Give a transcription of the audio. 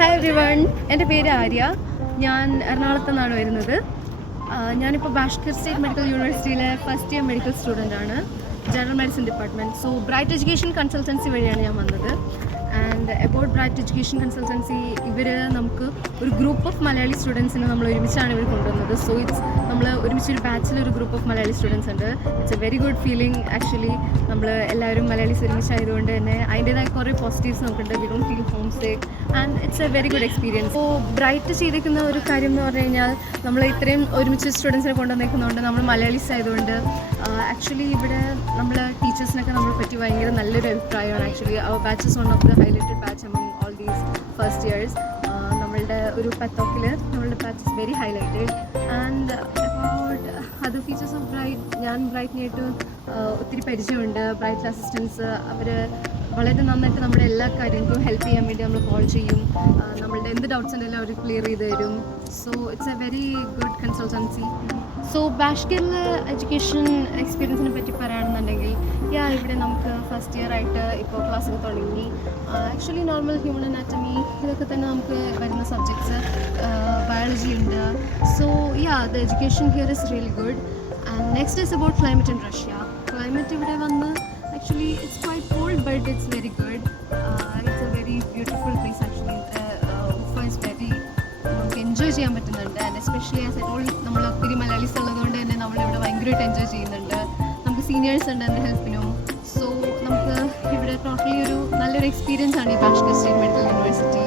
Hi everyone, എൻ്റെ പേര് ആര്യ. ഞാൻ എറണാകുളത്ത് നിന്നാണ് വരുന്നത്. ഞാനിപ്പോൾ ബാഷ്കർ സ്റ്റേറ്റ് മെഡിക്കൽ യൂണിവേഴ്സിറ്റിയിലെ ഫസ്റ്റ് ഇയർ മെഡിക്കൽ സ്റ്റുഡൻ്റാണ്, general medicine department. So Bright education consultancy വഴിയാണ് ഞാൻ വന്നത്. And about Bright education consultancy, ഇവർ നമുക്ക് ഒരു ഗ്രൂപ്പ് ഓഫ് മലയാളി സ്റ്റുഡൻസിനെ നമ്മൾ ഒരുമിച്ചാണ് ഇവർ കൊണ്ടുവന്നത്. സോ നമ്മൾ ഒരുമിച്ചൊരു ബാച്ചിലൊരു ഗ്രൂപ്പ് ഓഫ് മലയാളി സ്റ്റുഡൻസ് ഉണ്ട്. It's a very good feeling actually. നമ്മൾ എല്ലാവരും മലയാളീസ് ഒരുമിച്ചായതുകൊണ്ട് തന്നെ അതിൻ്റേതായ കുറേ പോസിറ്റീവ്സ് നമുക്കുണ്ട്. വി ഡോണ്ട് ഫീൽ ഹോം സിക്ക് and it's a very good experience. അപ്പോൾ ബ്രൈറ്റ് ചെയ്തിരിക്കുന്ന ഒരു കാര്യം എന്ന് പറഞ്ഞു കഴിഞ്ഞാൽ, നമ്മൾ ഇത്രയും ഒരുമിച്ച് സ്റ്റുഡൻസിനെ കൊണ്ടുവന്നേക്കുന്നതുകൊണ്ട് നമ്മൾ മലയാളീസ് ആയതുകൊണ്ട് ആക്ച്വലി ഇവിടെ നമ്മൾ ടീച്ചേഴ്സിനൊക്കെ നമ്മളെ പറ്റി ഭയങ്കര നല്ലൊരു അഭിപ്രായമാണ്. ആക്ച്വലി അവർ batches one of the highlighted batch among all these first years. നമ്മളുടെ ഒരു പത്തോക്കിൽ നമ്മളുടെ batch is very highlighted. And about other features of Bright, ഞാൻ ബ്രൈറ്റിനായിട്ട് ഒത്തിരി പരിചയമുണ്ട്. ബ്രൈറ്റ് അസിസ്റ്റൻസ് അവർ വളരെ നന്നായിട്ട് നമ്മുടെ എല്ലാ കാര്യങ്ങൾക്കും ഹെൽപ്പ് ചെയ്യാൻ വേണ്ടി നമ്മൾ കോൾ ചെയ്യും. നമ്മളുടെ എന്ത് ഡൗട്ട്സ് ഉണ്ടെങ്കിലും അവർ ക്ലിയർ ചെയ്ത് തരും. So it's a very good consultancy. So ബാഷ്കറിൽ എഡ്യൂക്കേഷൻ എക്സ്പീരിയൻസിനെ പറ്റി പറയുകയാണെന്നുണ്ടെങ്കിൽ, ഇവിടെ നമുക്ക് ഫസ്റ്റ് ഇയർ ആയിട്ട് ഇപ്പോൾ ക്ലാസ്സൊക്കെ തുടങ്ങി. ആക്ച്വലി നോർമൽ ഹ്യൂമൻ അനാറ്റമി ഇതൊക്കെ തന്നെ നമുക്ക് വരുന്ന സബ്ജക്ട്സ്. ബയോളജി ഉണ്ട്. So the education here is really good. And next is about climate in Russia. Climate ഇവിടെ വന്ന് actually it's quite cold but it's very good. It's a very beautiful place actually. Ufa is very നമുക്ക് enjoy ചെയ്യാൻ പറ്റുന്നുണ്ട്. And especially as a whole, നമ്മൾ ഒത്തിരി മലയാളീസ് ഉള്ളതുകൊണ്ട് തന്നെ നമ്മളിവിടെ ഭയങ്കരമായിട്ട് എൻജോയ് ചെയ്യുന്നുണ്ട്. നമുക്ക് സീനിയേഴ്സ് ഉണ്ട് എൻ്റെ ഹെൽപ്പിനും. സോ നമുക്ക് ഇവിടെ ടോട്ടലി ഒരു നല്ലൊരു എക്സ്പീരിയൻസ് ആണ് ഈ ബാഷ്കർ സ്റ്റേറ്റ് മെഡിക്കൽ യൂണിവേഴ്സിറ്റി.